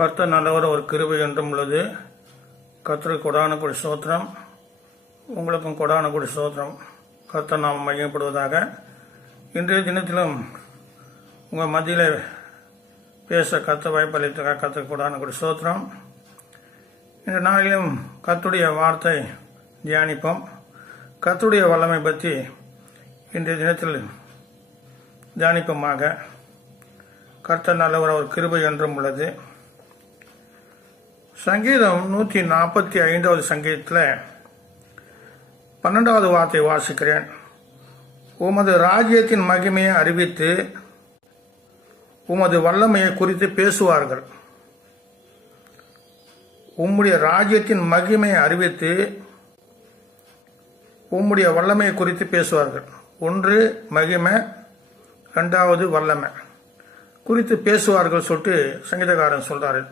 கர்த்தர் நல்லவர், ஒரு கிருபை என்றும் உள்ளது. கர்த்தருக்கு கொடான கொடி ஸ்தோத்திரம். உங்களுக்கும் கொடான கொடி ஸ்தோத்திரம். கர்த்தர் நாம் மையப்படுவதாக. இன்றைய தினத்திலும் உங்கள் மத்தியில் பேச கர்த்தர் வாய்ப்பளித்த கர்த்தருக்கு கொடான கொடி ஸ்தோத்திரம். இந்த நாளிலும் கர்த்தருடைய வார்த்தை தியானிப்போம். கர்த்தருடைய வல்லமை பற்றி இன்றைய தினத்தில் தியானிப்போமாக. கர்த்தர் நல்லவர், ஒரு கிருபை என்றும் உள்ளது. சங்கீதம் 145வது சங்கீதத்தில் 12வது வார்த்தை வாசிக்கிறேன். உமது ராஜ்யத்தின் மகிமையை அறிவித்து உமது வல்லமையை குறித்து பேசுவார்கள். உம்முடைய ராஜ்யத்தின் மகிமையை அறிவித்து உம்முடைய வல்லமையை குறித்து பேசுவார்கள். ஒன்று மகிமை, ரெண்டாவது வல்லமை குறித்து பேசுவார்கள் சொல்லிட்டு சங்கீதக்காரன் சொல்றாரு.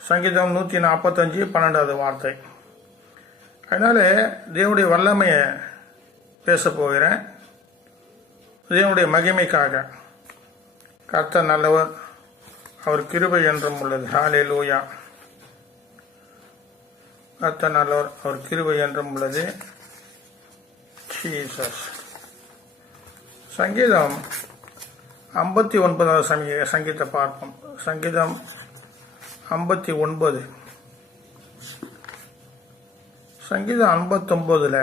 சங்கீதம் 145 12வது வார்த்தை. அதனால தேவனுடைய வல்லமையை பேச போகிறேன். தேவனுடைய மகிமைக்காக. கர்த்தர் நல்லவர், அவர் கிருபை என்றும் உள்ளது. ஹல்லேலூயா. கர்த்தர் நல்லவர், அவர் கிருபை என்றும் உள்ளது. ஜீசஸ். சங்கீதம் 59வது சங்கீதத்தை பார்ப்போம். சங்கீதம் 59. சங்கீதம் 59ல்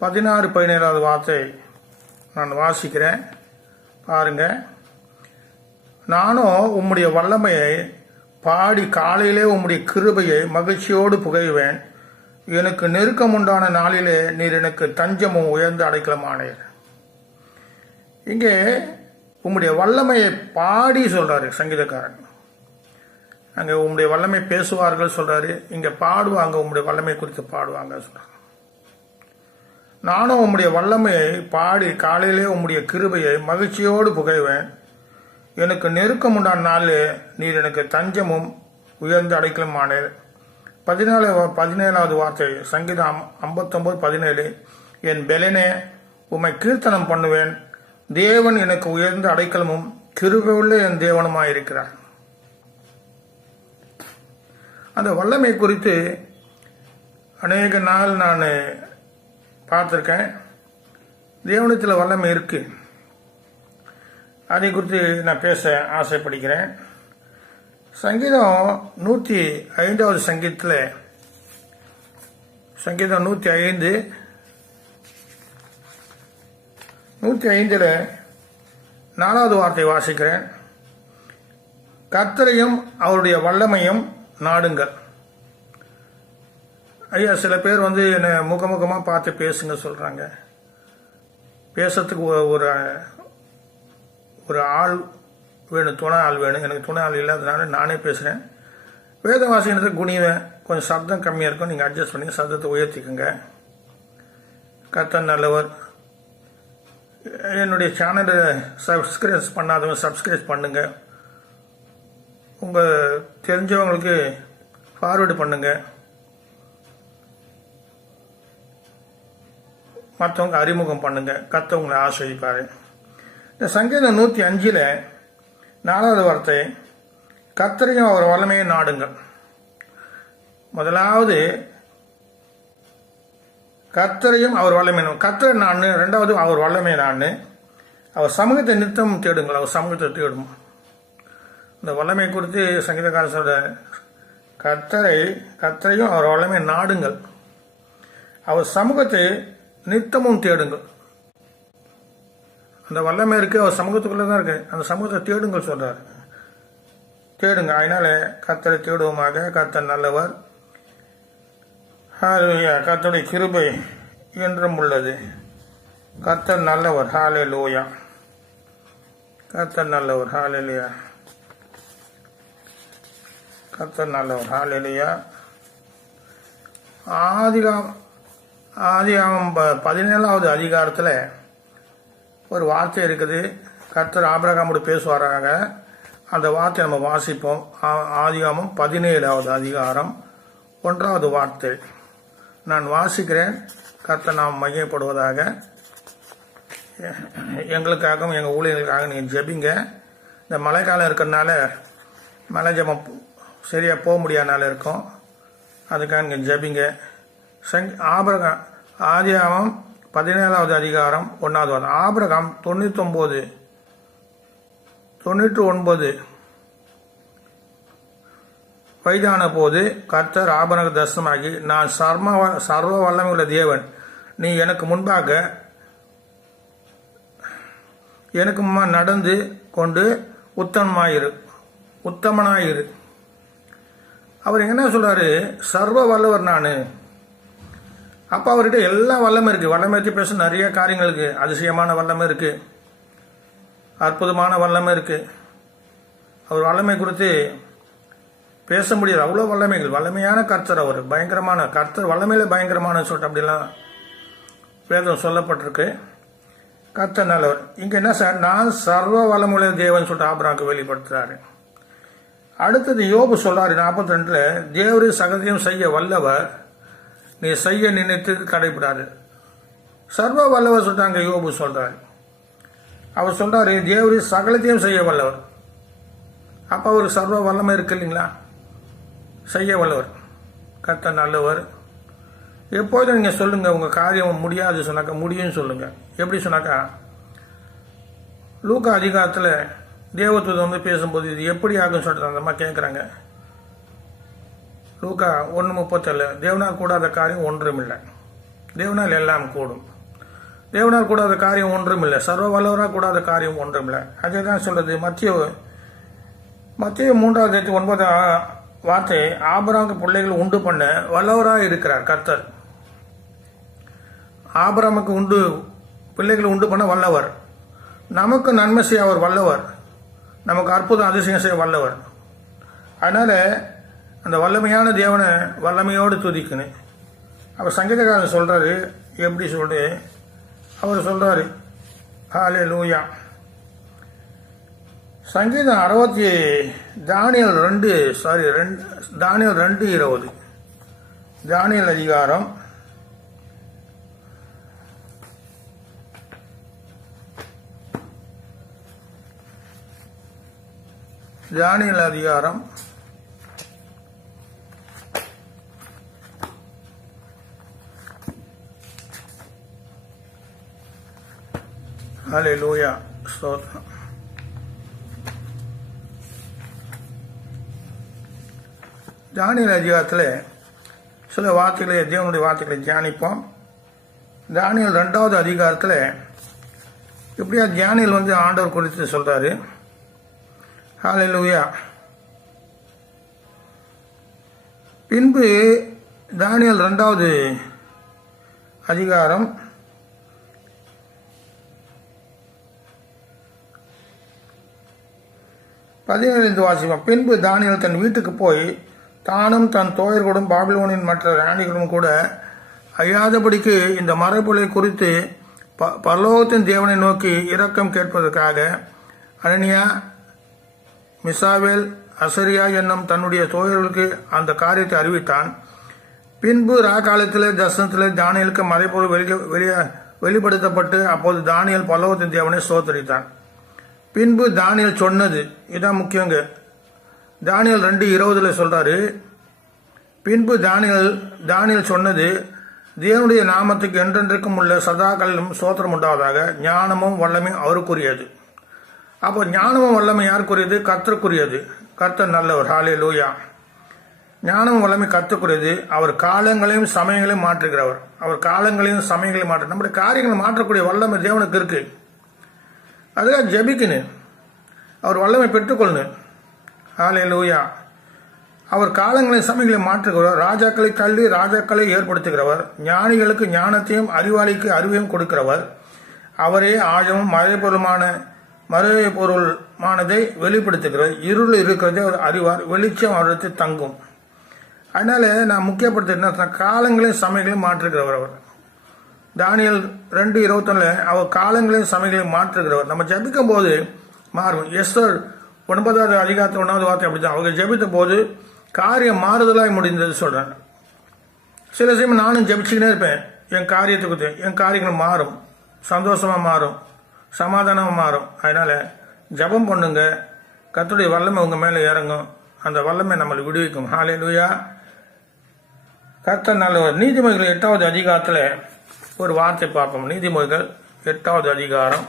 16-17வது வார்த்தை நான் வாசிக்கிறேன். பாருங்க. நானும் உம்முடைய வல்லமையை பாடி காலையிலே உம்முடைய கிருபையை மகிழ்ச்சியோடு புகைவேன். எனக்கு நெருக்கம் உண்டான நாளிலே நீர் எனக்கு தஞ்சமும் உயர்ந்து அடைக்கலமானீர். இங்கே உம்முடைய வல்லமையை பாடி சொல்றாரு சங்கீதக்காரன். அங்கே உம்முடைய வல்லமை பேசுவார்கள் சொல்றாரு. இங்க பாடுவாங்க, உம்முடைய வல்லமை குறித்து பாடுவாங்க சொல்றாங்க. நானும் உம்முடைய வல்லமையை பாடி காலையிலே உம்முடைய கிருபையை மகிழ்ச்சியோடு புகைவேன். எனக்கு நெருக்கம் உண்டான நாளிலே நீர் எனக்கு தஞ்சமும் உயர்ந்து அடைக்கலமானீர். 17வது வார்த்தை சங்கீதம் 59:17. என் பெலனே, உம்மை கீர்த்தனம் பண்ணுவேன். தேவன் எனக்கு உயர்ந்த அடைக்கலமும் கிருபையுள்ள என் தேவனுமாயிருக்கிறார். அந்த வல்லமை குறித்து அநேக நாள் நான் பார்த்துருக்கேன். தேவனத்தில் வல்லமை இருக்கு. அதை குறித்து நான் பேச ஆசைப்படுகிறேன். சங்கீதம் 105வது சங்கீதத்தில் சங்கீதம் 105 105ல் 4வது வார்த்தை வாசிக்கிறேன். கர்த்தரையும் அவருடைய வல்லமையும் நாடுங்கள். ஐயா, சில பேர் என்னை முகமுகமாக பார்த்து பேசுங்க சொல்றாங்க. பேசுறதுக்கு ஒரு ஆள் வேணும், துணை ஆள் வேணும். எனக்கு துணை ஆள் இல்லாதனால நானே பேசுறேன். வேத வாசிக்கிறதுக்கு குனிவேன். கொஞ்சம் சப்தம் கம்மியாக இருக்கும், நீங்கள் அட்ஜஸ்ட் பண்ணி சப்தத்தை உயர்த்திக்குங்க. கர்த்தர் நல்லவர். என்னுடைய சேனலை சப்ஸ்கிரைப் பண்ணாதவங்க சப்ஸ்கிரைப் பண்ணுங்க. உங்கள் தெரிஞ்சவங்களுக்கு ஃபார்வேர்டு பண்ணுங்க. மற்றவங்க அறிமுகம் பண்ணுங்க. கர்த்தர் உங்களை ஆசிர்வதிப்பாரு. இந்த சங்கீதம் 105ல் 4வது வார்த்தை, கர்த்தரையும் அவர் வல்லமையை நாடுங்கள். முதலாவது கர்த்தரையும் அவர் வல்லமை, கர்த்தரை நான். ரெண்டாவது அவர் வல்லமை நான். அவர் சமூகத்தை நித்தம் தேடுங்கள். அவர் சமூகத்தை தேடும். இந்த வல்லமை குறித்து சங்கீதக்காரர் சொல்ற, கர்த்தரையும் அவர் வல்லமை நாடுங்கள். அவர் சமூகத்தை நித்தமும் தேடுங்கள். அந்த வல்லமை இருக்கு, அவர் சமூகத்துக்குள்ளதான் இருக்கு. அந்த சமூகத்தை தேடுங்கள் சொல்றாரு. தேடுங்க. அதனால கர்த்தரை தேடுவோமாக. கர்த்தர் நல்லவர். ஹல்லேலூயா. கர்த்தருடைய கிருபை என்றும் உள்ளது. கர்த்தர் நல்லவர். ஹல்லேலூயா. கர்த்தர் நல்லவர். ஹல்லேலூயா. கர்த்தர் நல்லவர். ஹல்லேலூயா. ஆதியாகமம் 17வது அதிகாரத்தில் ஒரு வார்த்தை இருக்குது. கர்த்தர் ஆபிரகாமோடு பேசுவாராக. அந்த வார்த்தை நம்ம வாசிப்போம். ஆதியாகமம் 17வது அதிகாரம் 1வது வார்த்தை நான் வாசிக்கிறேன். கர்த்தர் நாம் மையப்படுவதாக. எங்களுக்காகவும் எங்கள் ஊழியர்களுக்காக நீங்கள் ஜெபிங்க. இந்த மழைக்காலம் இருக்கிறதுனால மலை ஜபம் சரியாக போக முடியாதனால இருக்கும். அதுக்காக நீங்கள் ஜபிங்க. ஆபிரகாம் ஆதியாகமம் 17வது அதிகாரம் 1வது வாரம். ஆபிரகாம் 99 வயதான போது கர்த்தர் ஆபிரகாமுக்கு தரிசனமாகி, நான் சர்வ வல்லமை உள்ள தேவன், நீ எனக்கு முன்பாக எனக்கு நடந்து கொண்டு உத்தமனாயிரு. அவர் என்ன சொல்றாரு? சர்வ வல்லவர் நான். அப்ப அவர்கிட்ட எல்லா வல்லமை இருக்கு. வல்லமை பற்றி பேச நிறைய காரியங்கள் இருக்கு. அதிசயமான வல்லமை இருக்கு, அற்புதமான வல்லமை இருக்கு. அவர் வல்லமை குறித்து பேச முடியாது, அவ்வளோ வல்லமைகள். வல்லமையான கர்த்தர் அவர், பயங்கரமான கர்த்தர், வல்லமையில பயங்கரமான சொல்லிட்டு அப்படிலாம் வேதம் சொல்லப்பட்டிருக்கு. கர்த்தர் நல்லவர். இங்க என்ன சார், நான் சர்வ வல்லமுள்ள தேவன் சொல்லிட்டு ஆபிரகாமுக்கு வெளிப்படுத்துறாரு. அடுத்தது யோபு சொல்றாரு 42, தேவரு சகதியம் செய்ய வல்லவர், நீ செய்ய நினைத்து தடைபடாது. சர்வ வல்லவர் சொல்லிட்டாங்க யோபு சொல்றாரு. அவர் சொல்றாரு தேவரு சகலத்தையும் செய்ய வல்லவர். அப்ப அவருக்கு சர்வ வல்லமை இருக்கு இல்லைங்களா? செய்ய வல்லவர். கர்த்தர் நல்லவர். எப்போதும் நீங்க சொல்லுங்க, உங்க காரியம் முடியாது சொன்னாக்கா முடியும்னு சொல்லுங்க. எப்படி சொன்னாக்கா, லூக்கா அதிகாரத்தில் தேவதூதன் பேசும்போது இது எப்படி ஆகுன்னு சொல்லிட்டு அந்த மாதிரி கேட்குறாங்க. லூக்கா 1:37, தேவனால் கூடாத காரியம் ஒன்றுமில்லை, தேவனால் எல்லாம் கூடும். தேவனால் கூடாத காரியம் ஒன்றுமில்லை, சர்வ வல்லவராக கூடாத காரியம் ஒன்றுமில்லை. அதே தான் சொல்றது மத்திய 3:9 வார்த்தை. ஆபிரகாமுக்கு பிள்ளைகள் உண்டு பண்ண வல்லவராக இருக்கிறார் கர்த்தர். ஆபிரகாமுக்கு பிள்ளைகள் உண்டு பண்ண வல்லவர். நமக்கு நன்மை செய்ய அவர் வல்லவர். நமக்கு அற்புதம் அதிசயம் செய்ய வல்லவர். அதனால அந்த வல்லமையான தேவனை வல்லமையோடு துதிக்கணும். அவர் சங்கீதக்காரன் சொல்றாரு, எப்படி சொல்றது, அவர் சொல்றாரு ஹல்லேலூயா. சங்கீதம் 60 தானியேல் 2:20 தானியேல் அதிகாரம் 20 ஹல்லேலூயா ஸ்தோத்திரம். தானியேல் அதிகாரத்தில் சில வார்த்தைகளை, தேவனுடைய வார்த்தைகளை தியானிப்போம். தானியேல் 2வது அதிகாரத்தில் இப்படியா தானியேல் ஆண்டவர் குறித்து சொல்றாரு. ஹல்லேலூயா. பின்பு தானியேல் 2வது அதிகாரம் 17 வாசிப்போம். பின்பு தானியேல் தன் வீட்டுக்கு போய் தானும் தன் தோழர்களும் பாபிலோனின் மற்ற ராணிகளும் கூட அழியாதபடிக்கு இந்த மரபுகளை குறித்து பரலோகத்தின் தேவனை நோக்கி இரக்கம் கேட்பதற்காக அனனியா, மிசாவேல், அசரியா என்னும் தன்னுடைய தோழர்களுக்கு அந்த காரியத்தை அறிவித்தான். பின்பு ராக்காலத்தில் தர்சனத்தில் தானியேலுக்கு மறைபொருள் வெளிப்படுத்தப்பட்டு அப்போது தானியேல் பரலோகத்தின் தேவனை ஸ்தோத்தரித்தான். பின்பு தானியேல் சொன்னது, இதான் முக்கியங்க, தானியேல் 2:20 சொல்றாரு. பின்பு தானியேல் சொன்னது, தேவனுடைய நாமத்துக்கு என்றென்றைக்கும் உள்ள சதாக்களிலும் சோத்திரம் உண்டாவதாக, ஞானமும் வல்லமையும் அவருக்குரியது. அப்போ ஞானமும் வல்லமை யாருக்குரியது? கர்த்தருக்குரியது. கர்த்தர் நல்லவர். ஹல்லேலூயா. ஞானமும் வல்லமை கர்த்தருக்குரியது. அவர் காலங்களையும் சமயங்களையும் மாற்றுகிறவர். அவர் காலங்களையும் சமயங்களையும் மாற்ற, நம்முடைய காரியங்களை மாற்றக்கூடிய வல்லமை தேவனுக்கு இருக்கு. அதுக்காக ஜெபிக்கணும், அவர் வல்லமை பெற்றுக்கொள்ளணும். ஹல்லேலூயா. அவர் காலங்களை சமயங்களை மாற்றுகிறவர். ராஜாக்களை தள்ளி ராஜாக்களை ஏற்படுத்துகிறவர். ஞானிகளுக்கு ஞானத்தையும் அறிவாளிக்கு அறிவையும் கொடுக்கிறவர். அவரே ஆழமும் மறைபொருள்மானதை வெளிப்படுத்துகிறவர். இருள் இருக்கிறதே அவர் அறிவார், வெளிச்சம் அவருக்கு தங்கும். அதனால நான் முக்கியப்படுத்த காலங்களையும் சமயங்களையும் மாற்றுகிறவர் அவர். தானியேல் 2:21 அவர் காலங்களையும் சமயங்களையும் மாற்றுகிறவர். நம்ம ஜபிக்கும் போது மாறும். எஸ்தர் 9வது அதிகாரத்தில் 1வது வார்த்தை அப்படித்தான். அவங்க ஜபித்த போது காரியம் மாறுதலாய் முடிந்தது சொல்றாங்க. சில சமயம் நானும் ஜபிச்சுக்கிட்டே இருப்பேன், என் காரியத்துக்கு என் காரியங்கள் மாறும், சந்தோஷமா மாறும், சமாதானமா மாறும். அதனால ஜபம் பண்ணுங்க, கர்த்தருடைய வல்லமை உங்க மேல இறங்கும். அந்த வல்லமை நம்மளை விடுவிக்கும். ஹல்லேலூயா. கர்த்தர் நல்லவர். நீதிமொழிகள் 8வது அதிகாரத்தில் ஒரு வார்த்தை பார்ப்போம். நீதிமொழிகள் 8வது அதிகாரம்.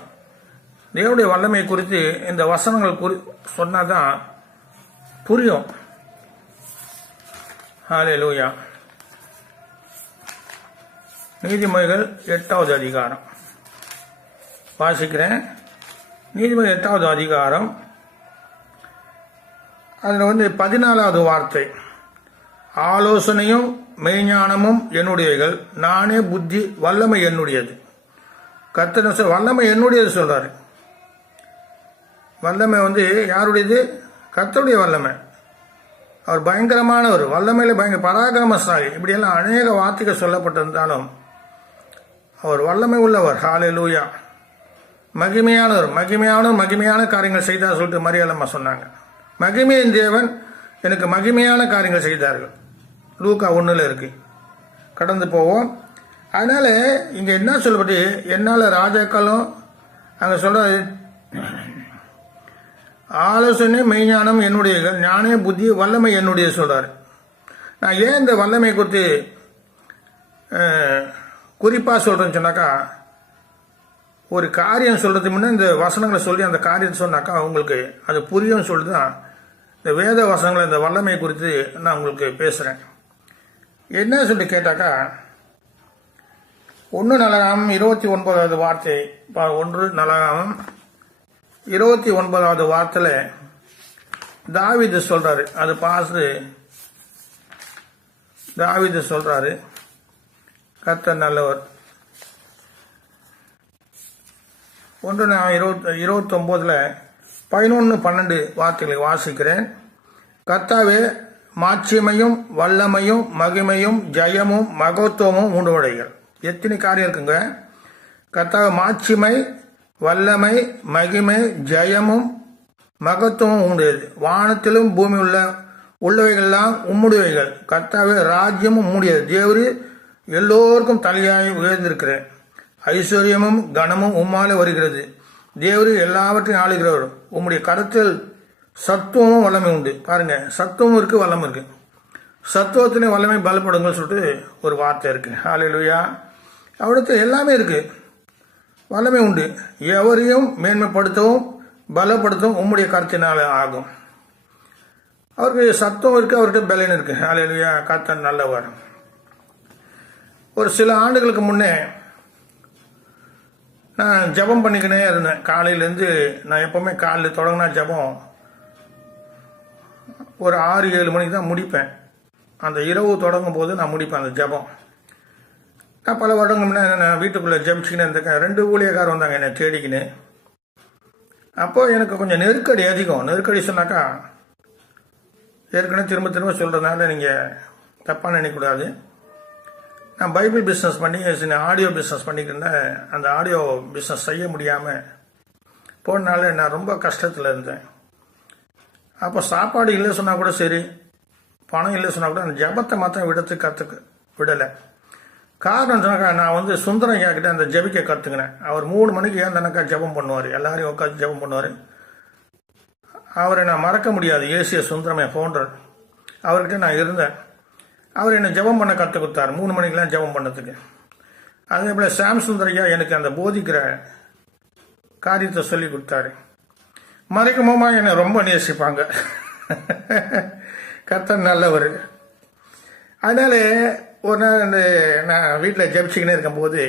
தேவனுடைய வல்லமை குறித்து இந்த வசனங்கள் சொன்னாதான் புரியும். ஹல்லேலூயா. நீதிமொழிகள் 8வது அதிகாரம் வாசிக்கிறேன். நீதிமொழி 8வது அதிகாரம், அதில் 14வது வார்த்தை. ஆலோசனையும் மெய்ஞானமும் என்னுடையவைகள், நானே புத்தி, வல்லமை என்னுடையது. கர்த்தர் வல்லமை என்னுடையது சொல்றாரு. வல்லமை யாருடையது? கர்த்தருடைய வல்லமை. அவர் பயங்கரமானவர், வல்லமையில பயங்கர பராக்கிரமசாலி. இப்படியெல்லாம் அநேக வார்த்தைகள் சொல்லப்பட்டிருந்தாலும் அவர் வல்லமை உள்ளவர். ஹல்லேலூயா. மகிமையான காரியங்கள் செய்தார் சொல்லிட்டு மரியாதைமா சொன்னாங்க. மகிமையின் தேவன் எனக்கு மகிமையான காரியங்கள் செய்தார்கள். லூக்கா 1 இருக்கு. கடந்து போவோம். அதனால இங்க என்ன சொல்லப்பட்டு, என்னால ராஜாக்களும் அங்க சொல்றாரு, ஆலோசனை மெய்ஞானம் என்னுடைய, ஞானே புத்தி, வல்லமை என்னுடைய சொல்றாரு. நான் ஏன் இந்த வல்லமை குறித்து குறிப்பா சொல்றேன்னு சொன்னாக்கா, ஒரு காரியம் சொல்றதுக்கு முன்னே இந்த வசனங்களை சொல்லி அந்த காரியத்தை சொன்னாக்கா உங்களுக்கு அது புரியும் சொல்லிட்டு தான் இந்த வேத வசனங்களை, இந்த வல்லமை குறித்து நான் உங்களுக்கு பேசுறேன். என்ன சொல்லி கேட்டாக்கா, 1 நாளாகமம் 29வது வார்த்தை. 1 நாளாகமம் 29வது வார்த்தையில தாவீது சொல்றாரு. அது பார்த்து தாவீது சொல்றாரு, கர்த்தர் நல்லவர். 1:29 11-12 வார்த்தைகளை வாசிக்கிறேன். கர்த்தாவே, மாட்சிமையும் வல்லமையும் மகிமையும் ஜெயமும் மகத்துவமும் உண்டுடைகள். எத்தனை காரியம் இருக்குங்க. கர்த்தாவே, மாட்சிமை, வல்லமை, மகிமை, ஜெயமும் மகத்துவம் உண்டுடையது. வானத்திலும் பூமி உள்ளவைகள்லாம் உம்முடையவைகள். கர்த்தாவே, ராஜ்யமும் உம்முடையது. தேவரே, எல்லோருக்கும் தலையாய் உயர்ந்திருக்கிறேன். ஐஸ்வர்யமும் கனமும் உம்மாலே வருகிறது. தேவரே, எல்லாவற்றையும் ஆளுகிறவர். உம்முடைய கரத்தில் சத்துவமும் வல்லமை உண்டு. பாருங்க, சத்துவம் இருக்கு, வல்லமை இருக்கு. சத்துவத்திலே வல்லமை பலப்படுங்கள் சொல்லிட்டு ஒரு வார்த்தை இருக்கு. ஹல்லேலூயா. அவருக்கு எல்லாமே இருக்கு, வல்லமை உண்டு. எவரையும் மேன்மைப்படுத்தவும் பலப்படுத்தவும் உம்முடைய கருத்தினால ஆகும். அவருக்கு சத்துவம் இருக்கு, அவர்கிட்ட பலன் இருக்கு. ஹல்லேலூயா. கர்த்தர் நல்லவர். ஒரு சில ஆண்டுகளுக்கு முன்னே நான் ஜபம் பண்ணிக்கினே இருந்தேன். காலையிலேருந்து நான் எப்பவுமே காலையில் தொடங்கினா ஜபம் ஒரு 6-7 மணிக்கு தான் முடிப்பேன். அந்த இரவு தொடங்கும் போது நான் முடிப்பேன் அந்த ஜபம். நான் பல வருடங்கள் முன்னே நான் வீட்டுக்குள்ளே ஜபிச்சுக்கினே இருந்தேன். 2 ஊழியக்காரர் வந்தாங்க என்னை தேடிக்கின்னு. அப்போ எனக்கு கொஞ்சம் நெருக்கடி அதிகம். நெருக்கடி சொன்னாக்கா, ஏற்கனவே திரும்ப திரும்ப சொல்கிறதுனால நீங்கள் தப்பாக நினைக்கக்கூடாது. நான் பைபிள் பிஸ்னஸ் பண்ணி ஆடியோ பிஸ்னஸ் பண்ணிக்கிருந்தேன். அந்த ஆடியோ பிஸ்னஸ் செய்ய முடியாமல் போனால நான் ரொம்ப கஷ்டத்தில் இருந்தேன். அப்போ சாப்பாடு இல்லை சொன்னால் கூட சரி, பணம் இல்லை சொன்னால் கூட அந்த ஜபத்தை மாத்திரம் விடலை. காரணம் சொன்னாக்கா, நான் சுந்தரம் ஐயா கிட்ட அந்த ஜபிக்க கற்றுக்கினேன். அவர் 3 மணிக்கு ஏந்தனாக்கா ஜபம் பண்ணுவார், எல்லாரையும் உட்காந்து ஜபம் பண்ணுவார். அவரை நான் மறக்க முடியாது. ஏசிய சுந்தரமையா ஃபவுண்டர், அவர்கிட்ட நான் இருந்தேன். அவர் என்னை ஜபம் பண்ண கற்றுக் கொடுத்தார், 3 மணிக்கெலாம் ஜபம் பண்ணதுக்கு. அதே போல் சாம் சுந்தரையா எனக்கு அந்த போதிக்கிற காரியத்தை சொல்லி கொடுத்தாரு. மறைக்கமா என்னை ரொம்ப நேசிப்பாங்க. கர்த்தர் நல்லவர். அதனால ஒரு நாள் நான் வீட்டில் ஜபிச்சுக்கினே இருக்கும்போது,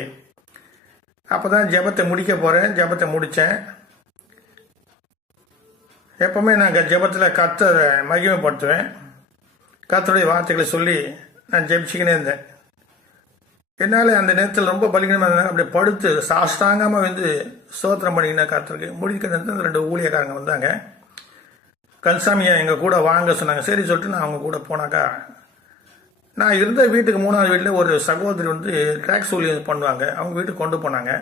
அப்போ தான் ஜபத்தை முடிக்க போகிறேன். ஜபத்தை முடித்தேன். எப்பவுமே நான் ஜபத்தில் கர்த்தரை மகிமைப்படுத்துவேன். கர்த்தருடைய வார்த்தைகளை சொல்லி நான் ஜெபிச்சுக்கினே இருந்தேன். என்னால் அந்த நேரத்தில் ரொம்ப பலிகனமாக இருந்தாங்க. அப்படியே படுத்து சாஷ்டாங்கமாக ஸ்தோத்திரம் பண்ணிக்கின கர்த்தருக்கு. முடிக்கிற நேரத்தில் 2 ஊழியக்காரங்க வந்தாங்க. கன்சாமியா எங்கள் கூட வாங்க சொன்னாங்க. சரி சொல்லிட்டு நான் அவங்க கூட போனாக்கா, நான் இருந்த வீட்டுக்கு 3வது வீட்டில் ஒரு சகோதரி ட்ராக்ஸ் ஊழியம் பண்ணுவாங்க. அவங்க வீட்டுக்கு கொண்டு போனாங்க.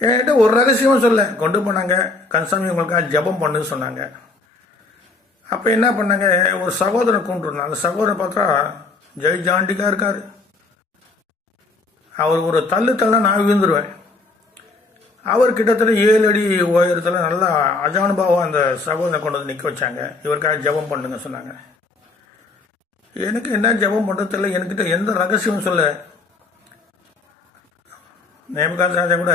என்கிட்ட ஒரு ரகசியமும் சொல்ல கொண்டு போனாங்க. கன்சாமி உங்களுக்காக ஜபம் பண்ணுன்னு சொன்னாங்க. அப்போ என்ன பண்ணாங்க, ஒரு சகோதரன் கொண்டு வந்தாங்க. அந்த சகோதரன் பார்த்தா ஜெய் ஜாண்டிக்கா இருக்காரு. அவர் ஒரு தள்ளு நான் விழுந்துருவேன். அவர் கிட்டத்தட்ட 7 அடி உயரத்தில் நல்லா அஜானுபாவம் அந்த சகோதரனை கொண்டு வந்து நிற்க வச்சாங்க. இவருக்காக ஜெபம் பண்ணுங்க சொன்னாங்க. எனக்கு என்ன ஜெபம் பண்ணுறது தெரியல, என்கிட்ட எந்த ரகசியமும் சொல்ல. நேபுகாத்நேச்சார் கூட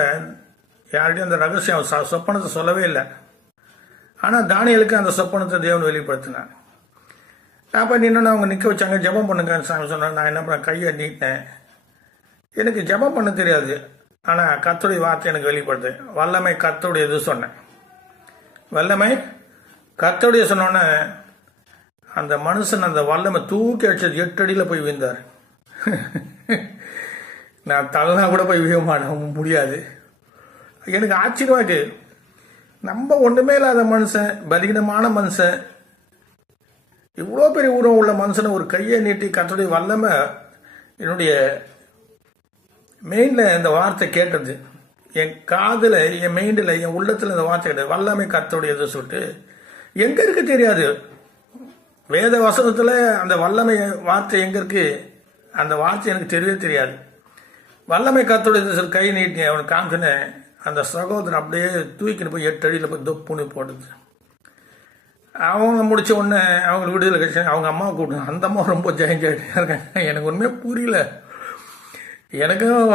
யார்கிட்டையும் அந்த ரகசியம் சொப்பனத்தை சொல்லவே இல்லை. ஆனால் தானியேலுக்கு அந்த சொப்பனத்தை தேவன் வெளிப்படுத்தினார். அப்போ நின்று அவங்க நிற்க வச்சாங்க, ஜெபம் பண்ணுங்க சொன்னாங்க. நான் என்ன பண்ண கையை நீட்டினேன். எனக்கு ஜெபம் பண்ண தெரியாது, ஆனால் கர்த்தருடைய வார்த்தை எனக்கு வெளிப்படுது. வல்லமை கர்த்தருடையது சொன்னேன். வல்லமை கர்த்தருடைய சொன்னோன்னே அந்த மனுஷன் அந்த வல்லமை தூக்கி அடிச்சது 8 அடியில் போய் விழுந்தார். நான் தள்ளனா கூட போய் விழ மாட்டேன், முடியாது. எனக்கு ஆச்சரியமா இருக்கு. நம்ம ஒன்றுமே இல்லாத மனுஷன், பலகீனமான மனுஷன், இவ்வளோ பெரிய உருவம் உள்ள மனுஷனை ஒரு கையை நீட்டி கர்த்தருடைய வல்லமை என்னுடைய மெயினில் இந்த வார்த்தை கேட்டது. என் காதில், என் மெயினில், என் உள்ளத்தில் இந்த வார்த்தை கேட்டது. வல்லமை கர்த்தருடையது சொல்லிட்டு எங்கே இருக்கு தெரியாது. வேத வசனத்தில் அந்த வல்லமை வார்த்தை எங்கே இருக்கு, அந்த வார்த்தை எனக்கு தெரியவே தெரியாது. வல்லமை கர்த்தருடையது சொல்லி கை நீட்டி அவனுக்கு காமிச்சினேன். அந்த சகோதரன் அப்படியே தூக்கின்னு போய் 8 அடியில் போய் தொப்புன்னு போடுது. அவங்க முடிச்ச உடனே அவங்களுக்கு விடுதலை கிடைச்சாங்க. அவங்க அம்மாவை கூப்பிட்டு, அந்த அம்மா ரொம்ப ஜெயஞ்சாயிட்டா இருக்காங்க. எனக்கு ஒன்றுமே புரியல. எனக்கும்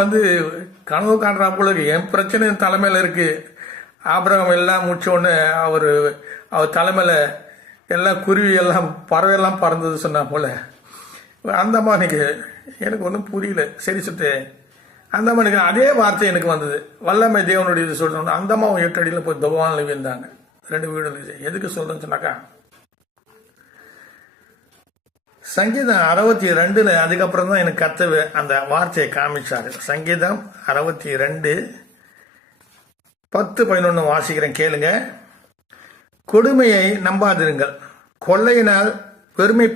கனவு காண்றா போல இருக்கு. என் பிரச்சனை என் தலைமையில் இருக்கு. ஆபிரகாம் எல்லாம் முடிச்ச உடனே அவர் தலைமையில் எல்லாம் குருவி எல்லாம் பறவையெல்லாம் பறந்தது சொன்னா போல. அந்த அம்மா எனக்கு ஒன்றும் புரியல. சரி சுட்டு அந்த அம்மானுக்கு அதே வார்த்தை எனக்கு வந்தது. வல்லமை தேவனுடைய சொல்றோம். அந்த அம்மாவும் 8 அடியில் போய் துபானில் விழுந்தாங்க. 2 வீடு இருந்துச்சு. எதுக்கு சொல்றேன்னு சொன்னாக்கா, சங்கீதம் 62 அதுக்கப்புறம் தான் எனக்கு கர்த்தர் அந்த வார்த்தையை காமிச்சாரு. சங்கீதம் 62 10-11 வாசிக்கிறேன், கேளுங்க. கொடுமையை நம்பாதிருங்கள், கொள்ளையினால் பெருமை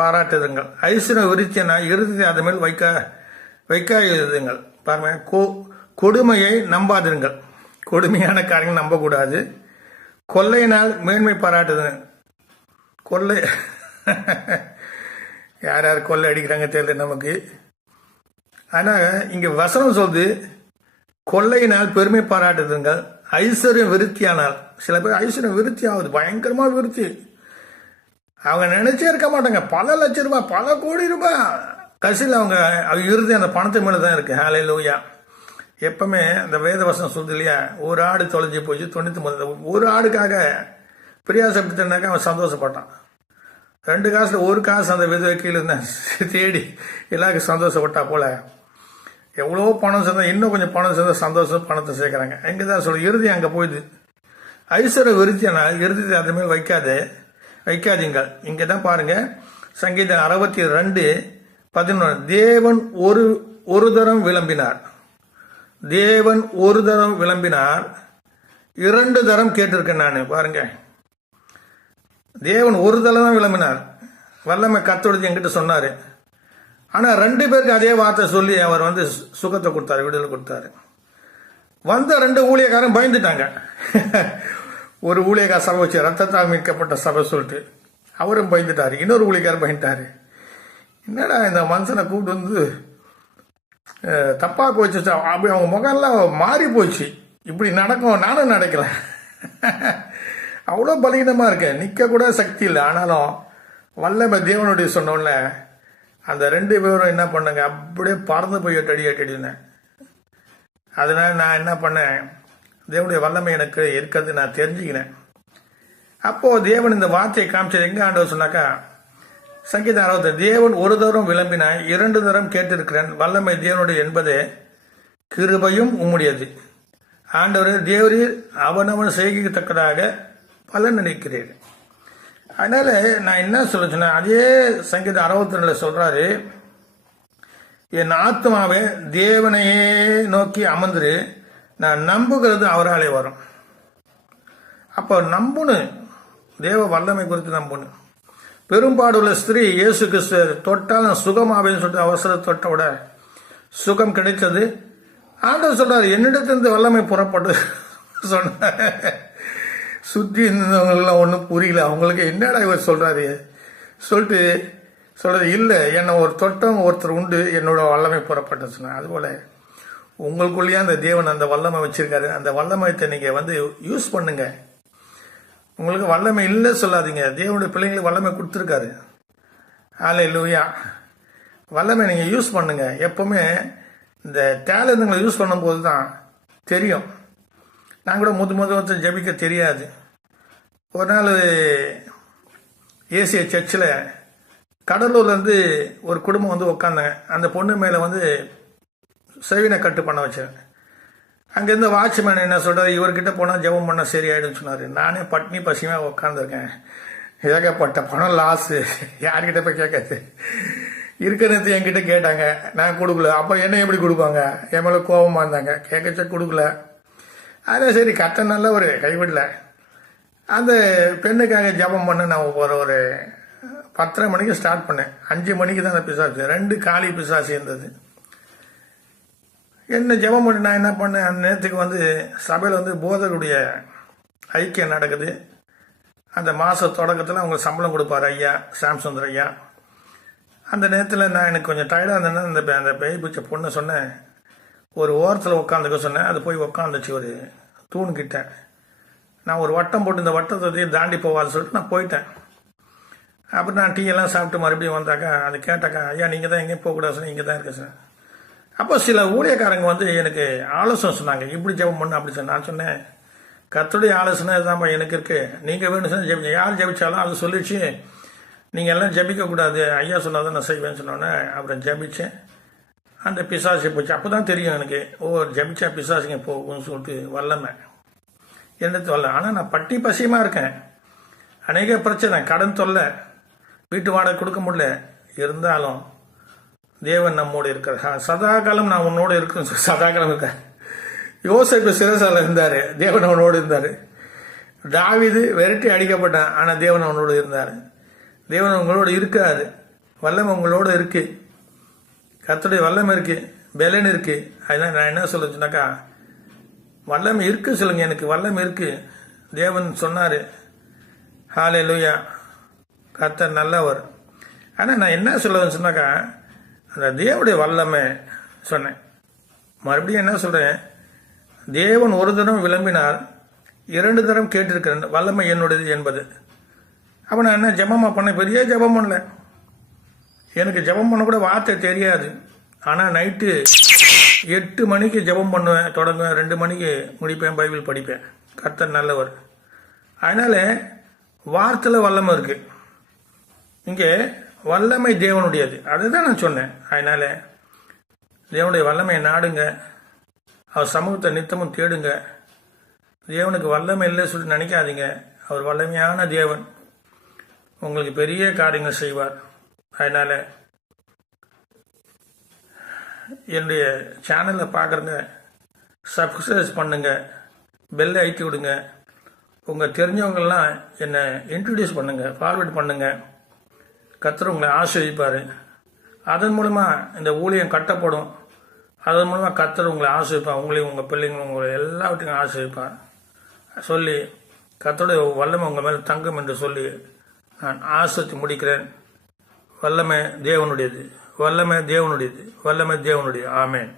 பாராட்டுதுங்கள், ஐஸ்வர்யம் விருத்தியினால் இறுதி அதன் மேல் வைக்காதுங்கள். பாருங்க, கொடுமையை நம்பாதிருங்கள். கொடுமையான காரியங்கள் நம்பக்கூடாது. கொள்ளையினால் மேன்மை பாராட்டுதுங்க. கொள்ளை யார் யார் கொள்ளை அடிக்கிறாங்க தெரியல நமக்கு. ஆனால் இங்கே வசனம் சொல்லுது, கொள்ளையினால் பெருமை பாராட்டுதுங்கள், ஐஸ்வர்யம் விருத்தியானால். சில பேர் ஐஸ்வர்யம் விருத்தி ஆகுது, பயங்கரமா விருத்தி. அவங்க நினைச்சே இருக்க மாட்டாங்க, பல லட்சம் ரூபாய், பல கோடி ரூபாய். கடைசியில் அவங்க இறுதி அந்த பணத்து மேலே தான் இருக்கு. ஹல்லேலூயா. எப்பவுமே அந்த வேத வசனம் சொல்லுது இல்லையா, ஒரு ஆடு தொலைஞ்சி போச்சு 99. ஒரு ஆடுக்காக பிரியாசப்பட்டுனாக்கா அவன் சந்தோஷப்பட்டான். 2 காசுல 1 காசு அந்த விதவை கீழே தேடி எல்லாருக்கும் சந்தோஷப்பட்டா போல. எவ்வளோ பணம் சேர்ந்தா இன்னும் கொஞ்சம் பணம் சேர்ந்தா சந்தோஷம், பணத்தை சேர்க்குறாங்க. எங்கே தான் சொல்லு, இறுதி அங்கே போயிடுது. ஐஸ்வர்ய விருத்தியானா இறுதி அது மேல் வைக்காதீங்க. இங்கே தான் பாருங்க, சங்கீதம் 62:11. தேவன் ஒரு தரம் விளம்பினார், தேவன் ஒரு தரம் விளம்பினார், 2 தரம் கேட்டிருக்கேன் நான். பாருங்க, தேவன் ஒரு தரம் தான் விளம்பினார். வல்லமை கர்த்தருடையது என்கிட்ட சொன்னாரு. ஆனா 2 பேருக்கு அதே வார்த்தை சொல்லி அவர் சுகத்தை கொடுத்தாரு, விடுதலை கொடுத்தாரு. வந்த 2 ஊழியக்காரன் பயந்துட்டாங்க. ஒரு ஊழியக்கார சபை வச்சு ரத்தத்தால் மீட்கப்பட்ட சபை சொல்லிட்டு அவரும் பயந்துட்டாரு. இன்னொரு ஊழியக்காரர் பயந்துட்டாரு. என்னடா இந்த மனுஷனை கூப்பிட்டு தப்பா போச்சு, அப்படி அவங்க முகம்லாம் மாறி போச்சு. இப்படி நடக்கும், நானும் நடக்கல. அவ்வளோ பலகீனமா இருக்கேன், நிக்க கூட சக்தி இல்லை. ஆனாலும் வல்லமை தேவனுடைய சொன்னோன்னே அந்த 2 பேரும் என்ன பண்ணாங்க, அப்படியே பறந்து போய் 8 அடினேன். அதனால நான் என்ன பண்ணேன், தேவனுடைய வல்லமை எனக்கு இருக்கிறது நான் தெரிஞ்சுக்கினேன். அப்போ தேவன் இந்த வார்த்தையை காமிச்சது எங்க ஆண்டவர் சொன்னாக்கா, சங்கீதம் 60. தேவன் ஒரு தரம் விளம்பினாய், 2 தரம் கேட்டிருக்கிறேன். வல்லமை தேவனுடைய என்பது கிருபையும் உம்முடையது. ஆண்டவர் தேவரீர் அவனவன் செய்யத்தக்கதாக பலன் நினைக்கிறேன். அதனால நான் என்ன சொல்ல சொன்னேன், அதே சங்கீதம் 62 சொல்றாரு, என் ஆத்மாவே தேவனையே நோக்கி அமர்ந்துரு, நான் நம்புகிறது அவராலே வரும். அப்போ நம்புன்னு, தேவ வல்லமை குறித்து நம்புன்னு. பெரும்பாடுள்ள ஸ்திரீ இயேசு கிறிஸ்து தொட்டால் சுகமாவேன்னு சொல்லிட்டு அவசர தொட்ட விட சுகம் கிடைத்தது. ஆண்டவர் சொல்றாரு, என்னிடத்திலிருந்து வல்லமை புறப்பட்டு சொன்னார். சுற்றி இருந்தவங்கெல்லாம் ஒன்றும் புரியல. அவங்களுக்கு என்னடா இவர் சொல்றாரு சொல்லிட்டு சொல்றது இல்லை, என்னை ஒரு தொட்டம் ஒருத்தர் உண்டு, என்னோட வல்லமை புறப்பட்டு சொன்னார். அதுபோல உங்களுக்குள்ளேயே அந்த தேவன் அந்த வல்லமை வச்சிருக்காரு. அந்த வல்லமையத்தை நீங்க யூஸ் பண்ணுங்க. உங்களுக்கு வல்லமை இல்லை சொல்லாதீங்க. தேவனுடைய பிள்ளைங்களுக்கு வல்லமை கொடுத்துருக்காரு. ஹல்லேலூயா. வல்லமை நீங்க யூஸ் பண்ணுங்க. எப்பவுமே இந்த டேலண்ட்களை யூஸ் பண்ணும்போது தான் தெரியும். நான் கூட முத ஜெபிக்க தெரியாது. ஒரு நாள் ஏசிய சர்ச்சில் கடலூர்லேருந்து ஒரு குடும்பம் உட்காந்தாங்க. அந்த பொண்ணு மேலே செவினை கட்டு பண்ண வச்சேன். அங்கேருந்து வாட்ச்மேன் என்ன சொல்கிறார், இவர்கிட்ட போனால் ஜெபம் பண்ண சரியாயிடுன்னு சொன்னார். நானே பட்னி பசிமையாக உட்காந்துருக்கேன். ஏகப்பட்ட பணம் லாஸு. யார்கிட்ட போய் கேட்காது. இருக்கிறது என்கிட்ட கேட்டாங்க, நான் கொடுக்கல. அப்போ என்ன எப்படி கொடுப்பாங்க? என் மேலே கோபமாக இருந்தாங்க. கேட்கச்ச கொடுக்கல. அதான் சரி, கத்த நல்ல ஒரு கைவிடல. அந்த பெண்ணுக்காக ஜபம் பண்ண நான் ஒரு 10:30 மணிக்கு ஸ்டார்ட் பண்ணேன். 5 மணிக்கு தான் அந்த பிசாசு, 2 காலி பிசாசு இருந்தது. என்ன ஜபம் பண்ணி நான் என்ன பண்ணேன், அந்த நேரத்துக்கு சபையில் போதருடைய ஐக்கியம் நடக்குது. அந்த மாத தொடக்கத்தில் அவங்க சம்பளம் கொடுப்பார் ஐயா, சாம்சுந்தர் ஐயா. அந்த நேரத்தில் நான் எனக்கு கொஞ்சம் டயர்டாக இருந்தேன்னா அந்த பேய் பிடிச்ச பொண்ணை சொன்னேன், ஒரு ஓரத்தில் உட்காந்துக்க சொன்னேன். அது போய் உட்காந்துச்சு ஒரு தூண்கிட்ட. நான் ஒரு வட்டம் போட்டு இந்த வட்டத்தை தாண்டி போவான்னு சொல்லிட்டு நான் போயிட்டேன். அப்புறம் நான் டீ எல்லாம் சாப்பிட்டு மறுபடியும் வந்தாக்கா அது கேட்டாக்கா, ஐயா நீங்கள் தான் எங்கேயும் போகக்கூடாது சார், இங்கே தான் இருக்க சார். அப்போ சில ஊழியக்காரங்க எனக்கு ஆலோசனை சொன்னாங்க, இப்படி ஜெபம் பண்ண அப்படி சொன்ன. நான் சொன்னேன், கர்த்தருடைய ஆலோசனை தான்ப்பா எனக்கு இருக்கு. நீங்கள் வேணும் சார் ஜெபிச்சேன். யார் ஜெபிச்சாலும் அது சொல்லிச்சு, நீங்கள் எல்லாம் ஜெபிக்கக்கூடாது, ஐயா சொன்னாதான் நான் செய்வேன்னு சொன்னோன்னே அப்புறம் ஜெபிச்சேன். அந்த பிசாசு போச்சு. அப்போ தான் தெரியும் எனக்கு, ஜெபிச்சா பிசாசுங்க போகும்னு சொல்லிட்டு வல்லமை என்னது வரல. ஆனால் நான் பட்டி பசியமாக இருக்கேன். அநேக பிரச்சனை, கடன் தொல்லை, வீட்டு வாடகை கொடுக்க முடியல. இருந்தாலும் தேவன் நம்மோடு இருக்கிறார். சதா காலம் நான் உன்னோடு இருக்கேன். சதா காலம் இருக்கேன். யோசேப்பு சிறைசாலையில் இருந்தார், தேவன் அவனோடு இருந்தார். தாவீது விரட்டி அடிக்கப்பட்டான், ஆனால் தேவன் அவனோடு இருந்தார். தேவன் உங்களோடு இருக்காரு. வல்லமை உங்களோடு இருக்கு. கர்த்தருடைய வல்லமை இருக்கு, பலன் இருக்கு. அதனால நான் என்ன சொல்லுச்சுனாக்கா, வல்லமை இருக்கு சொல்லுங்க. எனக்கு வல்லமை இருக்கு. தேவன் சொன்னாரு, ஹல்லேலூயா, கர்த்தர் நல்லவர். ஆனால் நான் என்ன சொல்லுவேன்னு சொன்னாக்கா, அந்த தேவனுடைய வல்லமை சொன்னேன். மறுபடியும் என்ன சொல்றேன், தேவன் ஒரு தரம் விளம்பினார், 2 தரம் கேட்டிருக்கிறேன், வல்லமை என்னுடையது என்பது. அப்போ நான் என்ன ஜெபமா பண்ண, பெரிய ஜெபம் பண்ணல. எனக்கு ஜெபம் பண்ண கூட வார்த்தை தெரியாது. ஆனால் நைட்டு 8 மணிக்கு ஜெபம் பண்ணுவேன், தொடங்குவேன், 2 மணிக்கு முடிப்பேன், பைபிள் படிப்பேன். கர்த்தர் நல்லவர். அதனால வார்த்தையில் வல்லமை இருக்கு. இங்கே வல்லமை தேவனுடையது. அதுதான் நான் சொன்னேன். அதனால தேவனுடைய வல்லமையை நாடுங்க, அவர் சமூகத்தை நித்தமும் தேடுங்க. தேவனுக்கு வல்லமை இல்லை சொல்லி நினைக்காதீங்க. அவர் வல்லமையான தேவன், உங்களுக்கு பெரிய காரியங்கள் செய்வார். அதனால என்னுடைய சேனலை பார்க்குறங்க, சப்ஸ்கிரைப் பண்ணுங்க, பெல்லை அழுத்தி விடுங்க. உங்கள் தெரிஞ்சவங்கெல்லாம் என்னை இன்ட்ரடியூஸ் பண்ணுங்க, ஃபார்வர்ட் பண்ணுங்க. கர்த்தர் உங்களை ஆசீர்வதிப்பார். அதன் மூலமாக இந்த ஊழியம் கட்டப்படும். அதன் மூலமாக கர்த்தர் உங்களை ஆசீர்வதிப்பார். உங்களையும் உங்கள் பிள்ளைங்களும் உங்களை எல்லாவற்றையும் ஆசீர்வதிப்பார் சொல்லி, கர்த்தருடைய வல்லமை உங்கள் மேலே தங்கும் என்று சொல்லி நான் ஆசீர்வதித்து முடிக்கிறேன். வல்லமை தேவனுடையது, வல்லமை தேவனுடையது, வல்லமை தேவனுடையது. ஆமென்.